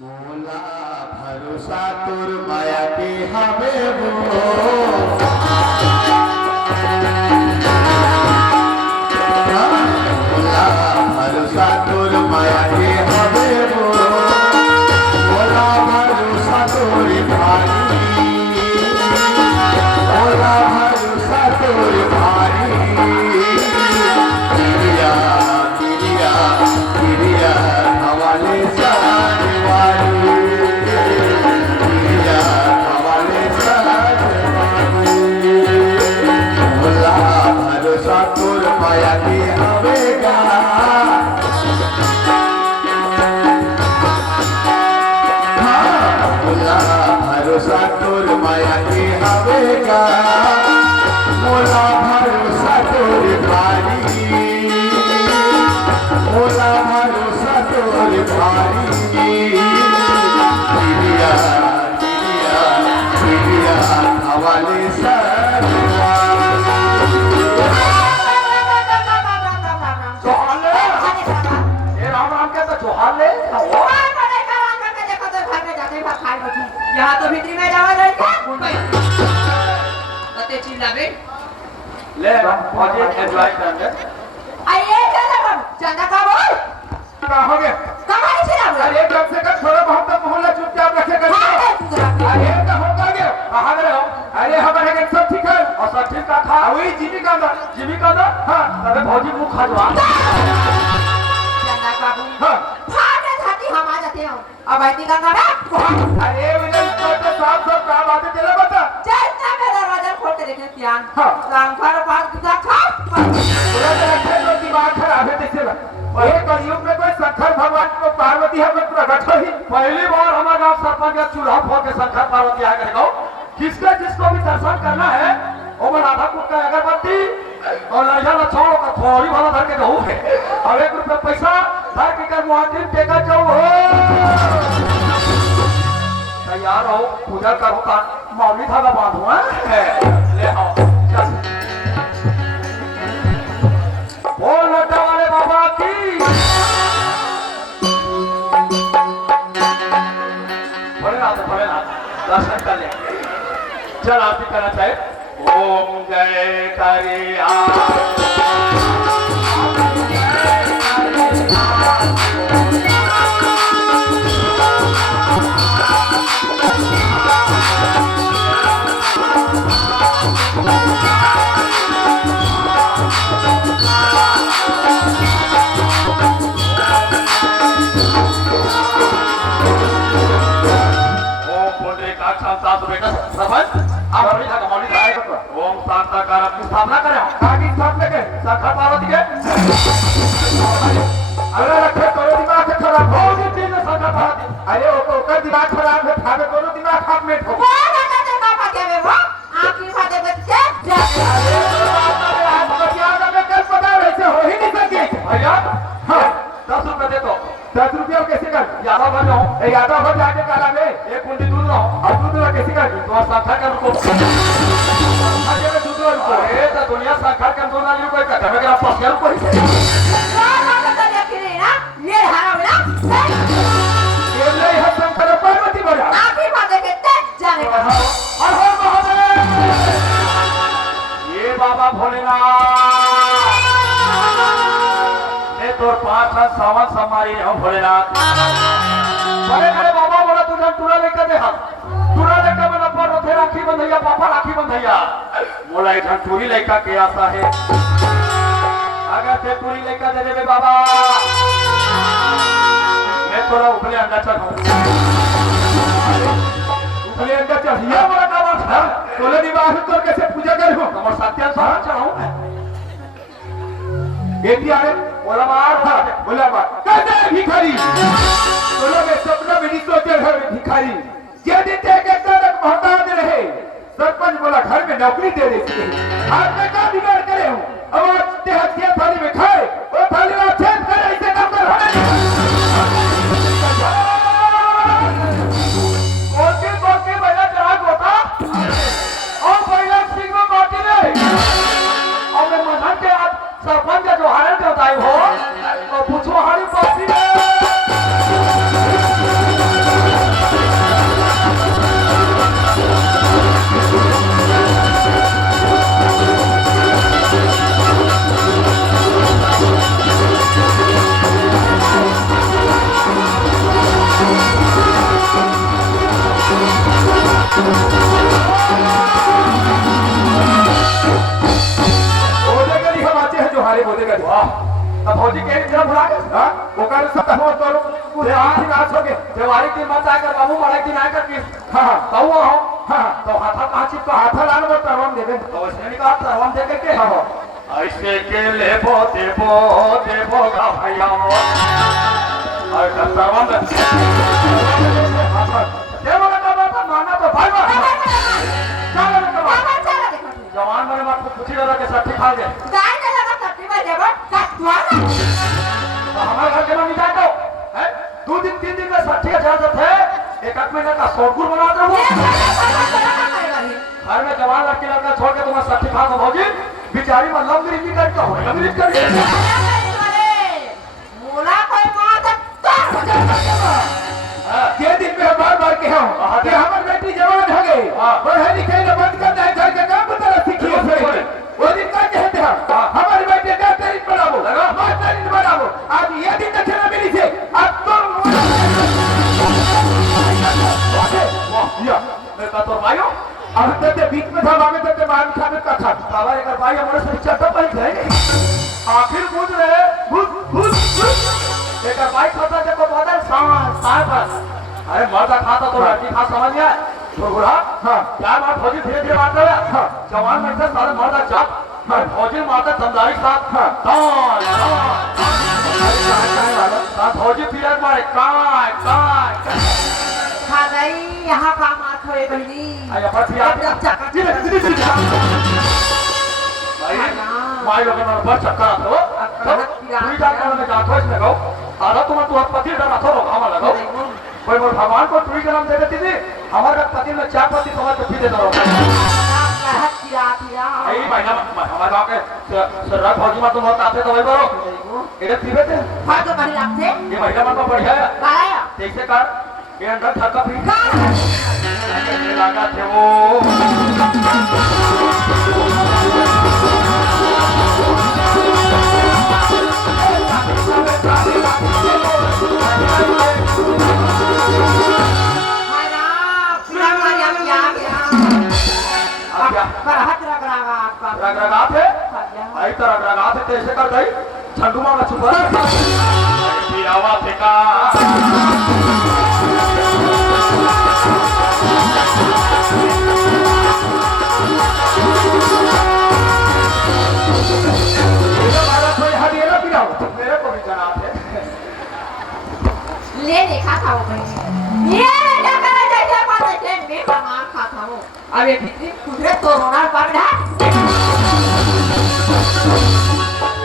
मोला भरोसा तोर माया के हवे वो मोला भरोसा तोर माया के हवे वो मोला भरोसा तोर भारी मोला भरोसा तोर भारी गिरिया गिरिया गिरिया हवाले माया की हवेगा भरोसा तोर माया की हवेगा मोला भरोसा तोर भारी मोला भरोसा तोर भारी गिरिया गिरिया गिरिया हवाले यहाँ तो भीतरी में जावा नहीं क्या? बते चिल्लावे? ले मौजे एंजॉय करने। आइए चला बाबू, चंदा का बोल। कहाँ हो गए? कहाँ नहीं चिल्ला बोल? अरे कम से कम थोड़ा बहुत तो मोहल्ला चुपचाप रखे कर। अरे कहाँ हो गए? कहाँ गए हो? अरे हमारे घर सब ठीक है और सब ठीक था। वही जीविका दा हाँ तबे भौजी मुँह खा जाओ। चंदा बाबू हाँ फाटे थाती हम आ जाते हो अब आई थी गंगा ना अरे विजय तो साफ क्या बात है तेरा बता चलना मैं दरवाजा खोल के देखे प्यान हाँ लांखा पास गुजा खा पूरा रखे तो दिमाग खराब है देखते ना ये कलयुग में कोई शंकर भगवान को पार्वती है प्रकट हुई पहली बार हमारे गांव सरपंच का चूल्हा फोड़ के शंकर पार्वती आ कर गाँव जिसको भी दर्शन करना है वो में राधा कुट का अगरबत्ती और लड़का छोड़ो का थोड़ी वाला धर के दो अब 1 रुपया पैसा धर के कर मुहाजिर टेका जाओ तैयार हो पूजा करो का मौली धागा बांधो ले आओ चल बोल लड्डा वाले बाबा की भोलेनाथ दर्शन कर ले चल आरती करना चाहे ओम जय करिया ओम शांताकार की स्थापना करें आगे स्थापना के शंकर पार्वती के अरे रखे करो दिमाग के खराब हो दिन शंकर पार्वती अरे वो का दिमाग खराब है खावे करो दिमाग खाप में ठोक वो ना ते बाबा के वे वो आखिर फाटे बच्चे अरे आज बतिया में कल पता वैसे हो ही नहीं सके भैया हां 10 रुपए दे दो 10 रुपया कैसे कर यादव भर जाओ यादव भर जाके काला में 1 कुंडी दूध लो और दूध ला कैसे कर तो शंकर का रुको आगे में दूध रुको ए तो दुनिया शंकर का दूध ना रुको का हमें का पास यार कोई ये हारा ना ये ले है शंकर पार्वती बजा आखिर फाटे के तक जाने का हर हर महादेव ये बाबा भोलेनाथ ने तोर 5 हाथ सावन समारी हो भोलेनाथ बड़े बड़े बाबा बोला तुझे टूरा लेकर दे हाथ टूरा लेकर मैं नंबर रोथे राखी बंधैया पापा राखी बंधैया बोला एक टूरी लेकर के आशा है अगर ते टूरी लेकर दे दे बाबा मैं थोड़ा ऊपरे अंडा चढ़ाऊं ऊपरे अंडा चढ़िया बोला का बात है बोले विवाह तो कैसे पूजा करूं हमर सत्या सारा चढ़ाऊं बेटी आए बोला मार बोला मार कैसे भिखारी बोला मैं सपना में नहीं सोचे है भिखारी जे देते के तरक मोहताज रहे सरपंच बोला घर में नौकरी दे देती है आज मैं क्या बिगाड़ करे हूं अब ते हथिया थाली में खाए वो थाली में छेद करे ऐसे काम कर कोके बैला चढ़ा होता और बैला सिंह में बाटी नहीं और मैं मधन के आज सरपंच जो हारे देता है हो तो पूछो हमारी पासी में भुला गए हां ओकर सब हो तो पूरे आठ नाच हो गए देवारी की मत आकर बाबू मारे की ना कर की हां तो वो हां तो हाथा कहां चिपका हाथा लान वो तरवन देबे तो उसने कहा तरवन दे के हां ऐसे के लेबो देबो गा भैया और तरवन दे देबो का बात माना तो भाई बा चलो ना जवान मरे मत पूछी लगा के सट्टी खा गए गाय ने लगा सट्टी में देबो कटवा हमारे घर के में मिटा दो है 2 दिन 3 दिन में सट्टी का इजाजत है एक आध महीने का शोरगुल बना दो घर में जवान लड़का छोड़ के तुम्हारा सट्टी खा दो भौजी बिचारी में लंगरी की करता हो लंगरी कर मोला कोई मां तक ये दिन में बार के हो कि हमारी बेटी जवान हो गई पढ़े लिखे न बंद करना है घर का काम बता सीखिए वो दिन का कहते हैं हमारी बेटी डॉक्टरी पढ़ाओ मास्टरी पढ़ाओ आज ये दिन तक ना मिली से अब तो या मैं का तो भाइयों अब तक बीच में था मामे तक मान खाने का था बाबा एक भाई हमारे से चढ़ता पड़ गए आखिर बुझ रहे बुझ एक भाई खाता जब बदल साहब अरे मर्दा खाता तो लड़की खा समझ गया तो बुढ़ा हां क्या बात फौजी धीरे धीरे बात कर हां जवान में से सारे मर्दा चाप हां फौजी माता दमदारी साथ हां फौजी पीड़ा मारे काय खा गई यहां काम आ थोड़े बहनी आया पर फिर भाई लोग ने बस चक्कर आते हो पूरी जाकर में जातो इसमें गो आधा तुम पति डरा थो हम लगाओ कोई मोर भगवान को तुरी जन्म दे देती थी हमारे पति में 4 पति समझ के पी दे दो यही महीना हमारे गांव के सररा फौजी में तुम बहुत आते तो वही करो इधर पीवे थे हां तो बड़ी आपसे ये महीना में बढ़िया है काया कैसे कर ये अंदर थका पी लगा थे वो रगरगात है आई तो रगरगात है कैसे कर गई छंडुमा में छुपा पिरावा फेंका मेरे को भी जनाब है ले देखा था वो भाई ये क्या करे जैसे बात है मैं बना खाता हूं अब ये कितनी कुदरत तो रोना पड़ रहा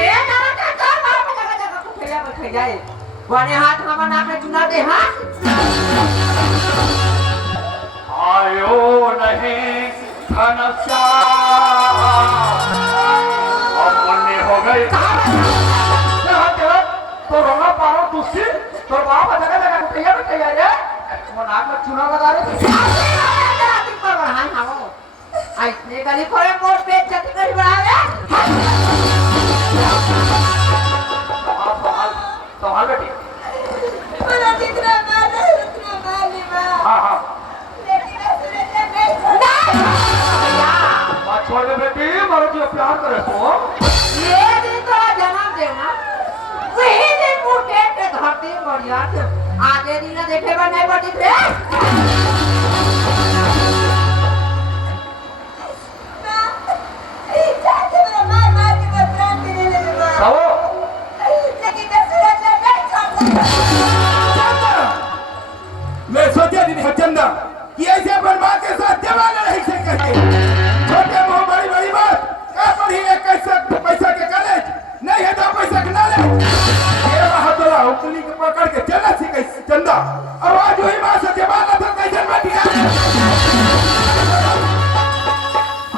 ये ना का कर मार जगह को खैया बैठ जाए वाने हाथ हमारा नाक में चुना दे हां आयो नहीं धनस्या अब मन्ने हो गई तो रोना पारो तुझसे तो बाप जगह जगह खैया बैठ जाए वो नाक में चुना लगा रहे ऐसने गली खोले मोर पेट जति करी बढ़ावे तो बेटी बड़ा दिखरा मारे हां बेटी का सुरेंद्र नहीं बात छोड़ दे बेटी मारो जी प्यार करे तो ये दिन तो जन्म देना वही दिन मुंह पेट के धरती बढ़िया थे आगे दिन देखे बा नहीं पड़ी थे मैं सोचा दिन चंदा कि ऐसे अपन माँ के साथ जमाना नहीं से करके छोटे मुंह बड़ी बड़ी बात क्या पढ़ी है कैसे पैसा के कॉलेज नहीं है तो पैसा के नॉलेज ये बहादुरा उंगली के पकड़ के चला सी कैसे चंदा आवाज हुई माँ से जमाना तो कैसे बैठिया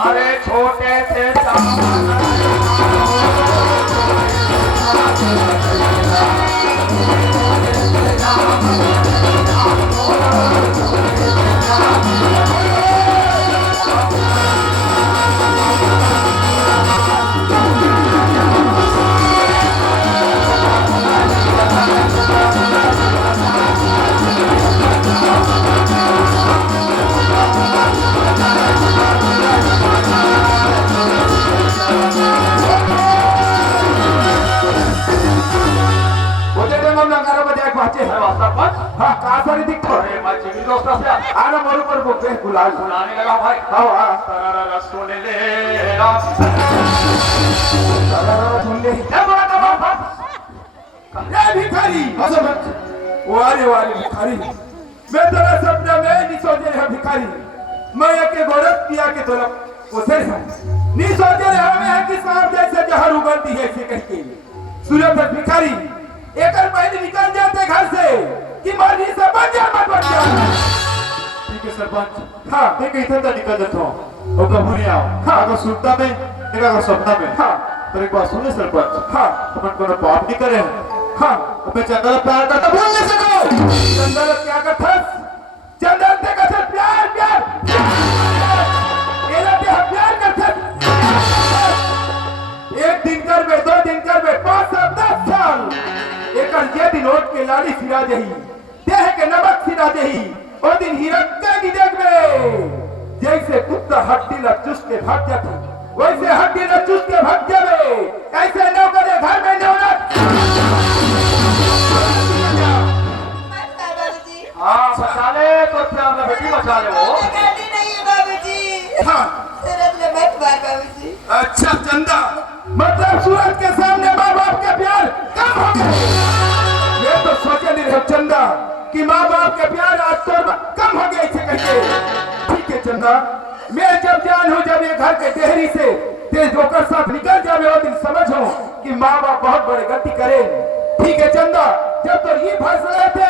अरे छोटे से में 11 बजे एक बचे अरे वाह सरपंच हाँ कहाँ सारी दिखो अरे मैं जिमी दोस्त से आना मोरू पर बोलते हैं गुलाल बुलाने लगा भाई हाँ हाँ तररा सोने ले राम सुन ले क्या बोला था बाबा ये भिखारी हंसो मत वारे वारे भिखारी मैं तेरा सपना में नहीं सोचे रहा भिखारी मैं एक गोरख पिया के तरफ उसे हूँ नहीं सोचे रहा मैं कि सांप जैसे जहर उगलती है इसे कह के सूरज भिखारी एक पहले निकल जाते घर से कि मारी से बच जा मत बच जा ठीक है सरपंच हाँ देख इधर तक निकल जाता हूँ और कभी नहीं आओ हाँ। अगर सुनता में एक अगर सपना में हाँ तो एक बात सुने सरपंच हाँ अपन को पाप नहीं करे हाँ मैं चंदन प्यार करता भूल नहीं सको चंदन क्या करता चंदन से कहते प्यार प्यार ये लोग प्यार करते एक दिन कर में 2 दिन कर में 5 साल 10 साल एक ये दिन उठ के लाली सिरा जही देह के नमक सिरा जही ओ दिन हिरक्का की देख में जैसे कुत्ता हड्डी लग चुस के भाग जाती वैसे हड्डी लग चुस के भाग जावे ऐसे नौकर घर में नौलत बाबूजी हाँ बचा ले तो प्यार में बेटी बचा ले वो गाड़ी नहीं है बाबूजी हाँ सूरज ले मत मार बाबूजी अच्छा चंदा मतलब सूरज के सामने माँ बाप के प्यार कम हो गए ये तो सोचे नहीं रहे चंदा कि माँ बाप के प्यार आज तो कम हो गए इसे कहिए ठीक है चंदा मैं जब जान हूँ जब ये घर के डेहरी से तेज होकर साथ निकल जावे वो दिन समझो कि माँ बाप बहुत बड़े गलती करे ठीक है चंदा जब तो ये फैसला थे